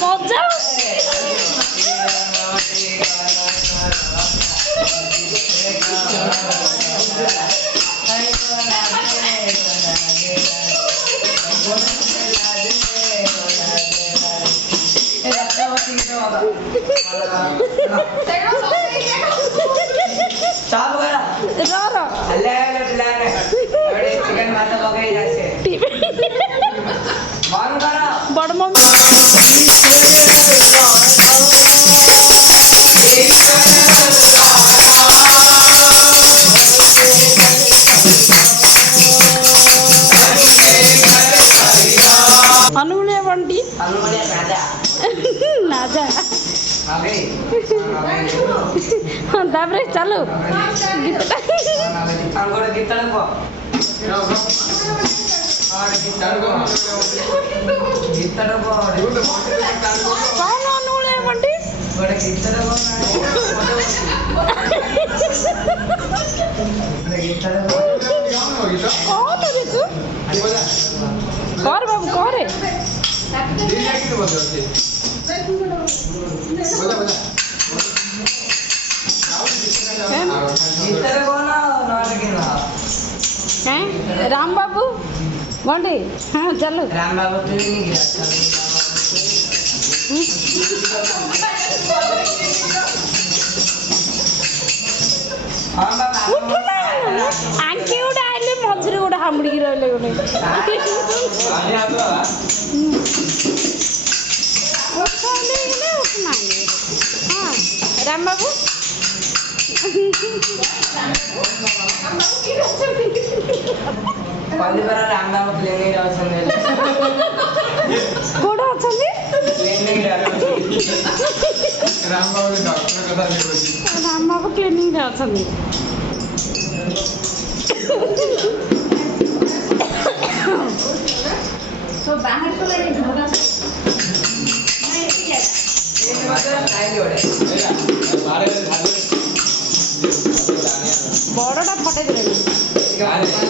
মজা বড় মা అనుకునే వంటి నాజా তারপরে চালু అనుకునేవంటి কর বাবু করে রাম বাবু বন্ডে হ্যাঁ চলো রাম বাবু ଆଙ୍କି ଗୋଟେ ଆଇଲେ ମଝିରେ ଗୋଟେ ହାମୁଡ଼ିକି ରହିଲେ ଗୋଟେ ହଁ ରାମ ବାବୁ କୋଉଠି ଅଛନ୍ତି ରାମ ବାବୁ କ୍ଲିନିକରେ ଅଛନ୍ତି ବଡ଼ଟା ଫଟେଇ ଦେଲେନି